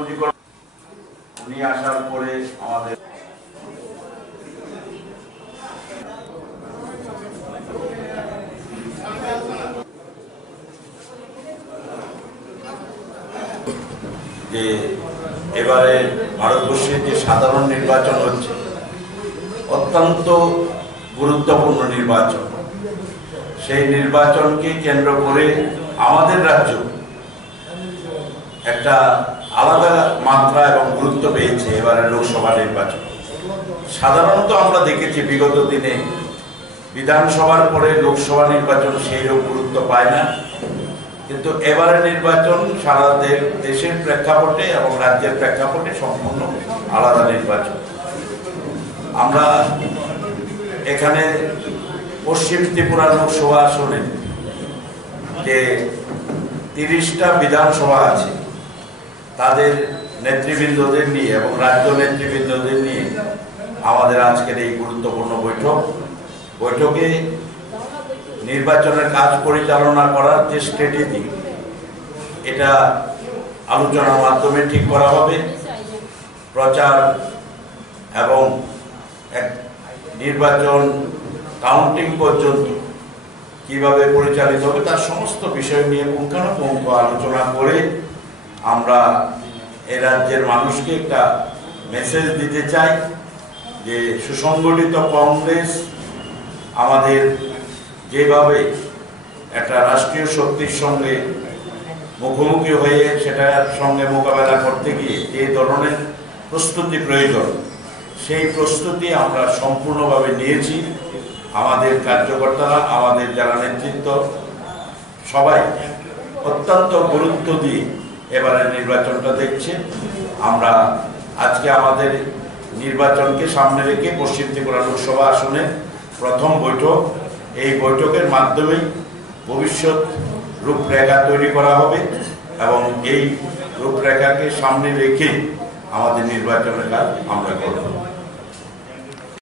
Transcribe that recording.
পঞ্জীকরণ উনি আসার পরে আমাদের যে এবারে ভারতবর্ষে যে সাধারণ নির্বাচন হচ্ছে অত্যন্ত গুরুত্বপূর্ণ নির্বাচন। সেই নির্বাচনকে কেন্দ্র করে আমাদের রাজ্য একটা আলাদা মাত্রা এবং গুরুত্ব পেয়েছে এবারে লোকসভা নির্বাচন। সাধারণত আমরা দেখেছি বিগত দিনে বিধানসভার পরে লোকসভা নির্বাচন সেইরকম গুরুত্ব পায় না, কিন্তু এবারে নির্বাচন সারা দেশের প্রেক্ষাপটে এবং রাজ্যের প্রেক্ষাপটে সম্পূর্ণ আলাদা নির্বাচন। আমরা এখানে পশ্চিম ত্রিপুরা লোকসভা আসনে যে 30টা বিধানসভা আছে তাদের নেতৃবৃন্দদের নিয়ে এবং রাজ্য নেতৃবৃন্দদের নিয়ে আমাদের আজকের এই গুরুত্বপূর্ণ বৈঠকে নির্বাচনের কাজ পরিচালনা করার যে স্ট্র্যাটেজি এটা আলোচনার মাধ্যমে ঠিক করা হবে। প্রচার এবং নির্বাচন কাউন্টিং পর্যন্ত কিভাবে পরিচালিত হবে তার সমস্ত বিষয় নিয়ে পুঙ্খানুপুঙ্খ আলোচনা করে আমরা এ রাজ্যের মানুষকে একটা মেসেজ দিতে চাই যে সুসংগঠিত কংগ্রেস আমাদের যেভাবে একটা রাষ্ট্রীয় শক্তির সঙ্গে মুখোমুখি হয়ে সেটার সঙ্গে মোকাবেলা করতে গিয়ে যে ধরনের প্রস্তুতি প্রয়োজন সেই প্রস্তুতি আমরা সম্পূর্ণভাবে নিয়েছি। আমাদের কার্যকর্তারা, আমাদের যারা নেতৃত্ব সবাই অত্যন্ত গুরুত্ব দিয়ে এবারে নির্বাচনটা দেখছে। আমরা আজকে আমাদের নির্বাচনকে সামনে রেখে পশ্চিম ত্রিপুরা লোকসভা আসনের প্রথম বৈঠক, এই বৈঠকের মাধ্যমেই ভবিষ্যৎ রূপরেখা তৈরি করা হবে এবং এই রূপরেখাকে সামনে রেখে আমাদের নির্বাচনের কাজ আমরা করব।